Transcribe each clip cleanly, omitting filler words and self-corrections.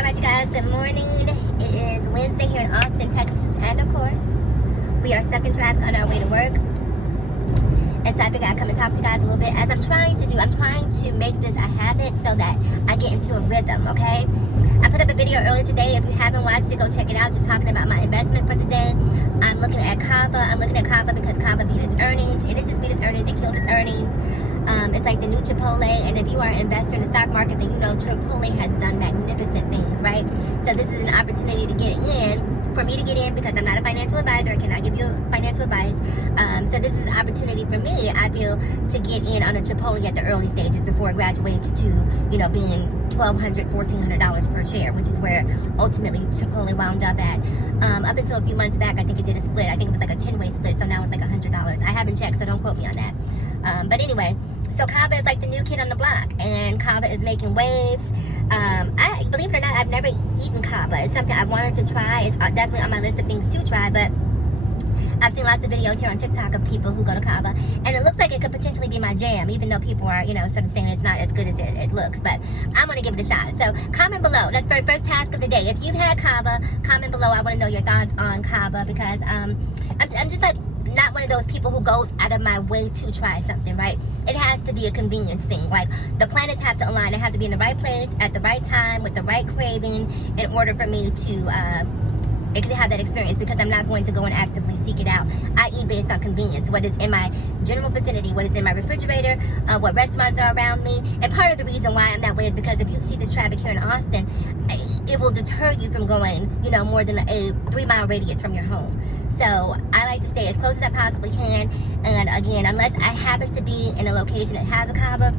Alright, you guys, good morning. It is Wednesday here in Austin, Texas, and of course, we are stuck in traffic on our way to work. And so I think I'd come and talk to you guys a little bit as I'm trying to make this a habit so that I get into a rhythm, okay? I put up a video earlier today. If you haven't watched it, go check it out. Just talking about my investment for the day. I'm looking at Kava. I'm looking at Kava because Kava beat its earnings. It didn't just beat its earnings, it killed its earnings. It's like the new Chipotle, and if you are an investor in the stock market, then you know Chipotle has done magnificent things, right? So this is an opportunity to get in, for me to get in, because I'm not a financial advisor. I cannot give you financial advice. So this is an opportunity for me, I feel, to get in on a Chipotle at the early stages before it graduates to, you know, being $1,200, $1,400 per share, which is where ultimately Chipotle wound up at. Up until a few months back, I think it did a split. I think it was like a 10-way split, so now it's like $100. I haven't checked, so don't quote me on that. But anyway, so Kava is like the new kid on the block, and Kava is making waves. I believe it or not, I've never eaten Kava. It's something I wanted to try. It's definitely on my list of things to try, but I've seen lots of videos here on TikTok of people who go to Kava, and it looks like it could potentially be my jam, even though people are, you know, sort of saying it's not as good as it looks. But I'm going to give it a shot. So comment below. That's the first task of the day. If you've had Kava, comment below. I want to know your thoughts on Kava, because I'm just like not one of those people who goes out of my way to try something, right? It has to be a convenience thing. Like, the planets have to align. They have to be in the right place at the right time with the right craving in order for me to have that experience, because I'm not going to go and actively seek it out. I eat based on convenience, what is in my general vicinity, what is in my refrigerator, what restaurants are around me. And part of the reason why I'm that way is because if you see this traffic here in Austin, it will deter you from going, you know, more than a 3-mile radius from your home. So I like to stay as close as I possibly can. And again, unless I happen to be in a location that has a Kava,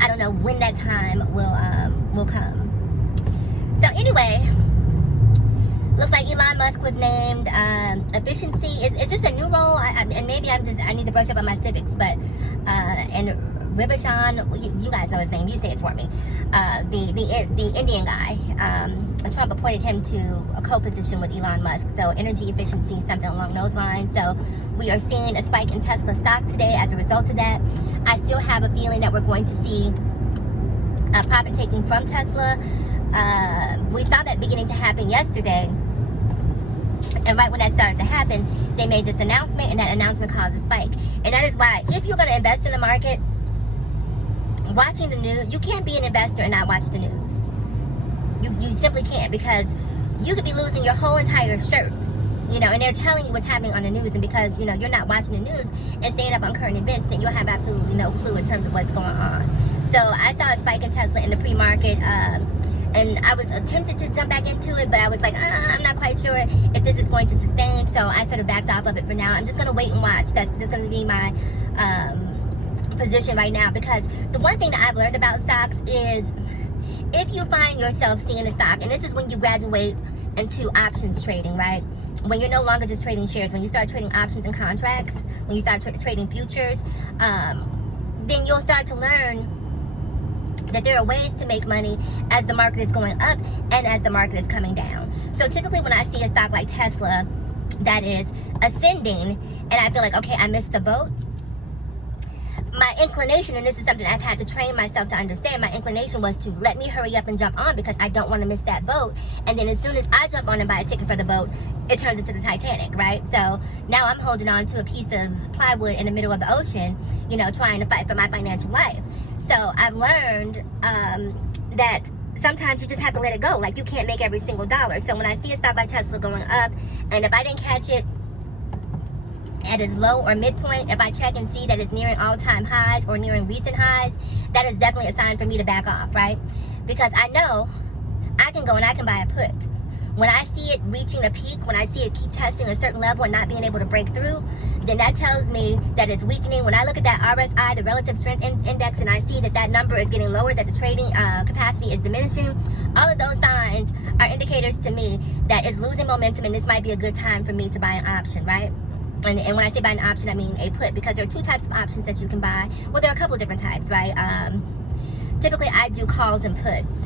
I don't know when that time will come. So anyway, looks like Elon Musk was named efficiency. Is this a new role? And maybe I need to brush up on my civics, but and Ribishan, you guys know his name. You say it for me. The Indian guy. Trump appointed him to a co-position with Elon Musk. So energy efficiency, something along those lines. So we are seeing a spike in Tesla stock today as a result of that. I still have a feeling that we're going to see profit taking from Tesla. We saw that beginning to happen yesterday, and right when that started to happen, they made this announcement, and that announcement caused a spike. And that is why, if you're going to invest in the market, watching the news, you can't be an investor and not watch the news. You simply can't, because you could be losing your whole entire shirt, you know, and they're telling you what's happening on the news, and because, you know, you're not watching the news and staying up on current events, then you'll have absolutely no clue in terms of what's going on. So I saw a spike in Tesla in the pre-market, and I was tempted to jump back into it, but I was like, I'm not quite sure if this is going to sustain, so I sort of backed off of it for now. I'm just going to wait and watch. That's just going to be my position right now, because the one thing that I've learned about stocks is if you find yourself seeing a stock, and this is when you graduate into options trading, right? When you're no longer just trading shares, when you start trading options and contracts, when you start trading futures, then you'll start to learn that there are ways to make money as the market is going up and as the market is coming down. So typically when I see a stock like Tesla that is ascending, and I feel like, okay, I missed the boat, my inclination, and this is something I've had to train myself to understand, my inclination was to let me hurry up and jump on, because I don't want to miss that boat. And then as soon as I jump on and buy a ticket for the boat, it turns into the Titanic, right? So now I'm holding on to a piece of plywood in the middle of the ocean, you know, trying to fight for my financial life. So I've learned that sometimes you just have to let it go. Like, you can't make every single dollar. So when I see a stock like Tesla going up, and if I didn't catch it at its low or midpoint, if I check and see that it's nearing all-time highs or nearing recent highs, that is definitely a sign for me to back off, right? Because I know I can go and I can buy a put. When I see it reaching a peak, when I see it keep testing a certain level and not being able to break through, then that tells me that it's weakening. When I look at that RSI, the relative strength index, and I see that that number is getting lower, that the trading capacity is diminishing, all of those signs are indicators to me that it's losing momentum, and this might be a good time for me to buy an option, right? And when I say buy an option, I mean a put, because there are two types of options that you can buy. Well, there are a couple of different types, right? Typically, I do calls and puts.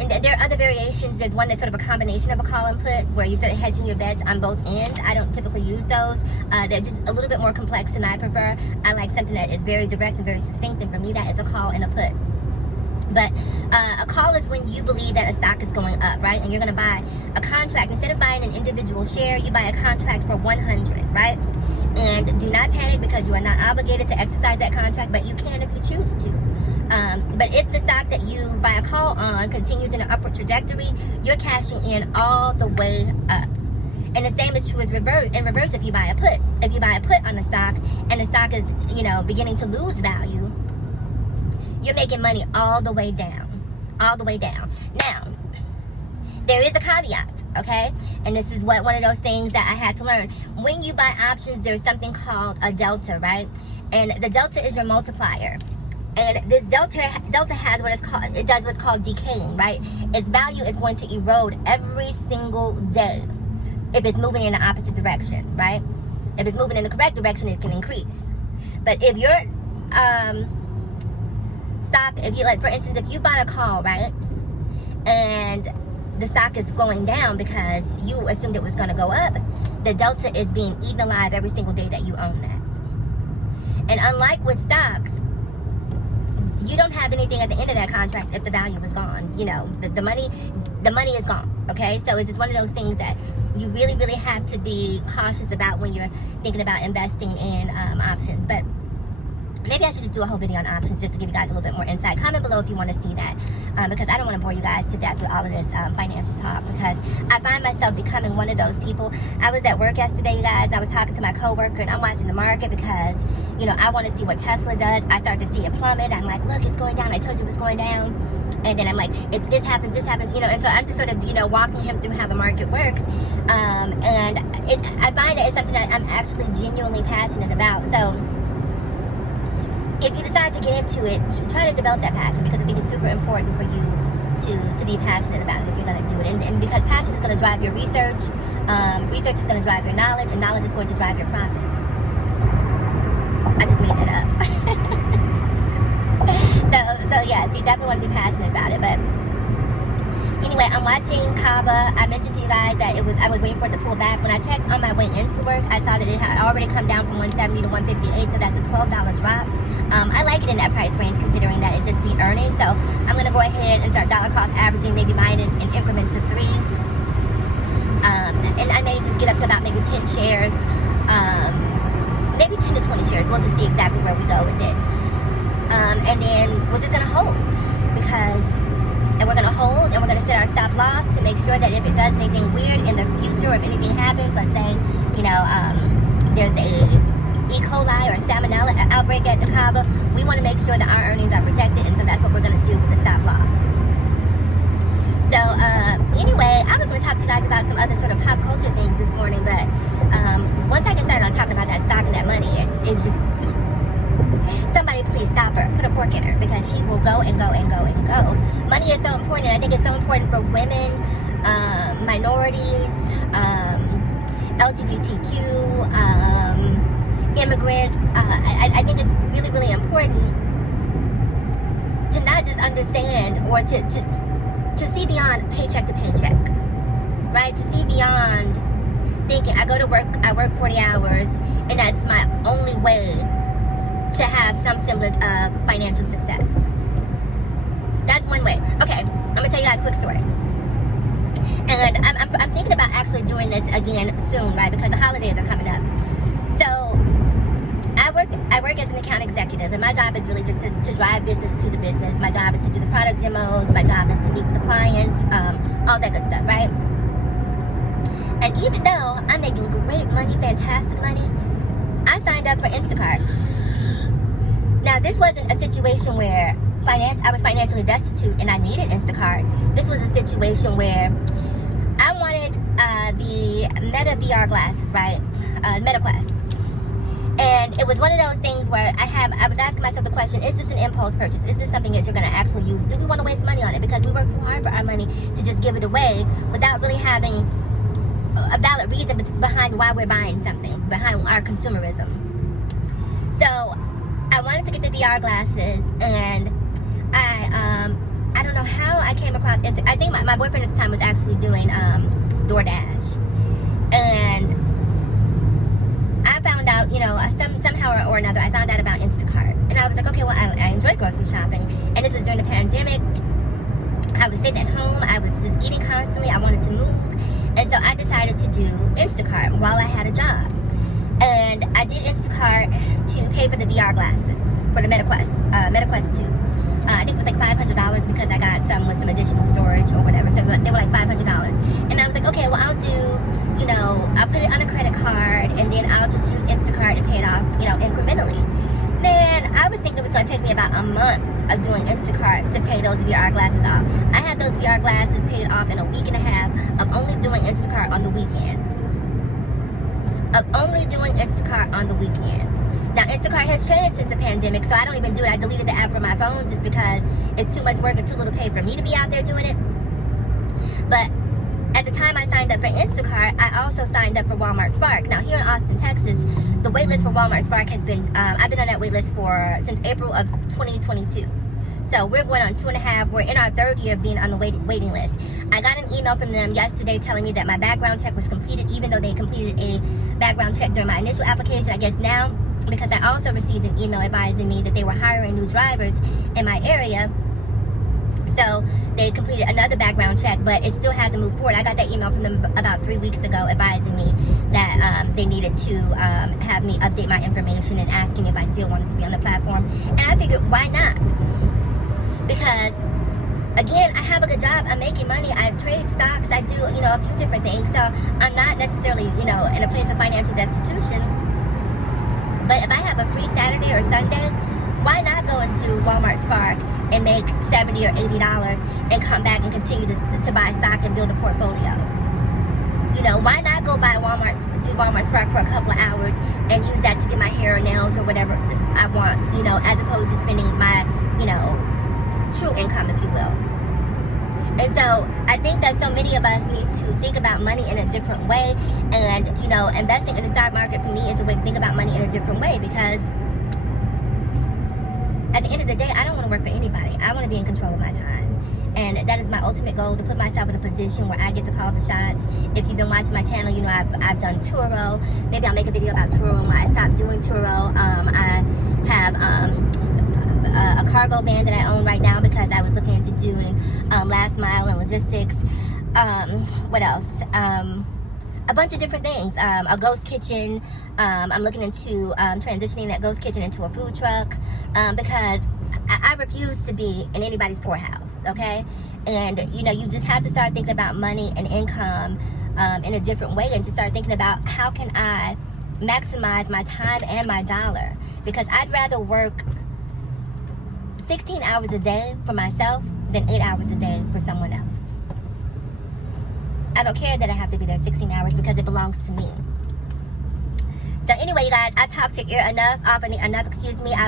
And there are other variations. There's one that's sort of a combination of a call and put, where you sort of hedging your bets on both ends. I don't typically use those. They're just a little bit more complex than I prefer. I like something that is very direct and very succinct, and for me that is a call and a put. But A call is when you believe that a stock is going up, right? And you're going to buy a contract. Instead of buying an individual share, you buy a contract for 100, right? And do not panic because you are not obligated to exercise that contract, but you can if you choose to. But if the stock that you buy a call on continues in an upward trajectory, you're cashing in all the way up. And the same is true as in reverse if you buy a put. If you buy a put on a stock and the stock is, beginning to lose value, you're making money all the way down. All the way down. Now, there is a caveat, okay? And this is one of those things that I had to learn. When you buy options, there's something called a delta, right? And the delta is your multiplier. And this delta has it does what's called decaying, right? Its value is going to erode every single day if it's moving in the opposite direction, right? If it's moving in the correct direction, it can increase. But if your stock, for instance, if you bought a call, right, and the stock is going down because you assumed it was going to go up, the delta is being eaten alive every single day that you own that. And unlike with stocks, you don't have anything at the end of that contract if the value is gone. The money is gone, okay? So it's just one of those things that you really, really have to be cautious about when you're thinking about investing in options. But maybe I should just do a whole video on options just to give you guys a little bit more insight. Comment below if you want to see that, because I don't want to bore you guys to death with all of this financial talk, because I find myself becoming one of those people. I was at work yesterday, you guys. I was talking to my coworker, and I'm watching the market because, I want to see what Tesla does. I started to see it plummet. I'm like, look, it's going down. I told you it was going down. And then I'm like, if this happens, and so I'm just sort of, walking him through how the market works. And I find that it's something that I'm actually genuinely passionate about. So if you decide to get into it, try to develop that passion, because I think it's super important for you to be passionate about it if you're going to do it. And because passion is going to drive your research, research is going to drive your knowledge, and knowledge is going to drive your profit. I just made that up. so yeah, so you definitely want to be passionate about it. But anyway, I'm watching Kava. I mentioned to you guys that I was waiting for it to pull back. When I checked on my way into work, I saw that it had already come down from 170 to 158, so that's a $12 drop. I like it in that price range, considering that it just beat earnings. So I'm going to go ahead and start dollar cost averaging, maybe buying in increments of 3. And I may just get up to about maybe 10 shares, maybe 10 to 20 shares. We'll just see exactly where we go with it. And then we're just going to hold, and we're going to hold, and we're going to set our stop loss to make sure that if it does anything weird in the future, or if anything happens, let's say, there's a E. coli or salmonella outbreak at the Cava, we want to make sure that our earnings are protected, and so that's what we're going to do with the stop loss. So anyway, I was going to talk to you guys about some other sort of pop culture things this morning, but once I get started on talking about that stock and that money, it's just, somebody please stop her, put a cork in her, because she will go and go and go and go. Money is so important, and I think it's so important for women, minorities, LGBTQ, immigrants. I think it's really, really important to not just understand, or to see beyond paycheck to paycheck, right? To see beyond thinking, I go to work, I work 40 hours, and that's my only way to have some semblance of financial success. That's one way. Okay, I'm gonna tell you guys a quick story. And I'm thinking about actually doing this again soon, right? Because the holidays are coming up. So I work as an account executive, and my job is really just to drive business to the business. My job is to do the product demos. My job is to meet with the clients, all that good stuff, right? And even though I'm making great money, fantastic money, I signed up for Instacart. Now, this wasn't a situation where I was financially destitute and I needed Instacart. This was a situation where I wanted the Meta VR glasses, right? MetaQuest. And it was one of those things where I was asking myself the question, is this an impulse purchase? Is this something that you're going to actually use? Do we want to waste money on it? Because we work too hard for our money to just give it away without really having a valid reason behind why we're buying something, behind our consumerism. So I wanted to get the VR glasses, and I don't know how I came across it. I think my boyfriend at the time was actually doing DoorDash, and I found out, somehow or another, I found out about Instacart, and I was like, okay, well, I enjoy grocery shopping, and this was during the pandemic, do Instacart while I had a job. And I did Instacart to pay for the VR glasses for the MetaQuest 2. I think it was like $500 because I got some with some additional storage or whatever. So they were like $500. And I was like, okay, well, I'll do, I'll put it on a credit card and then I'll just use Instacart and pay it off, incrementally. Man, I was thinking it was going to take me about a month of doing Instacart to pay those VR glasses off. I had those VR glasses paid off in a week and a half of only doing Instacart on the weekends. Now, Instacart has changed since the pandemic, so I don't even do it. I deleted the app from my phone just because it's too much work and too little pay for me to be out there doing it. But at the time I signed up for Instacart, I also signed up for Walmart Spark. Now, here in Austin, Texas, the waitlist for Walmart Spark has been, I've been on that waitlist since April of 2022. So we're going on 2.5, we're in our 3rd year of being on the waiting list. I got an email from them yesterday telling me that my background check was completed, even though they completed a background check during my initial application. I guess now, because I also received an email advising me that they were hiring new drivers in my area. So they completed another background check, but it still hasn't moved forward. I got that email from them about 3 weeks ago advising me that they needed to have me update my information and asking me if I still wanted to be on the platform. And I figured, why not? Because, again, I have a good job. I'm making money. I trade stocks. I do, a few different things. So I'm not necessarily, in a place of financial destitution. But if I have a free Saturday or Sunday, why not go into Walmart Spark and make $70 or $80 and come back and continue to buy stock and build a portfolio? Why not go do Walmart Spark for a couple of hours and use that to get my hair or nails or whatever I want, as opposed to spending my, true income, if you will. And so I think that so many of us need to think about money in a different way. And, investing in the stock market for me is a way to think about money in a different way, because at the end of the day, I don't want to work for anybody. I want to be in control of my time. And that is my ultimate goal, to put myself in a position where I get to call the shots. If you've been watching my channel, I've done Turo. Maybe I'll make a video about Turo and why I stopped doing Turo. I have a cargo van that I own right now because I was looking into doing last mile and logistics. What else? A bunch of different things. A ghost kitchen. I'm looking into transitioning that ghost kitchen into a food truck because I refuse to be in anybody's poorhouse, okay? And, you just have to start thinking about money and income in a different way, and to start thinking about how can I maximize my time and my dollar, because I'd rather work 16 hours a day for myself than 8 hours a day for someone else. I don't care that I have to be there 16 hours because it belongs to me. So anyway, you guys, I talked to your ear enough. I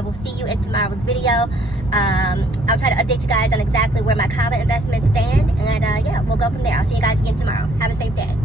will see you in tomorrow's video. I'll try to update you guys on exactly where my Kava investments stand. And yeah, we'll go from there. I'll see you guys again tomorrow. Have a safe day.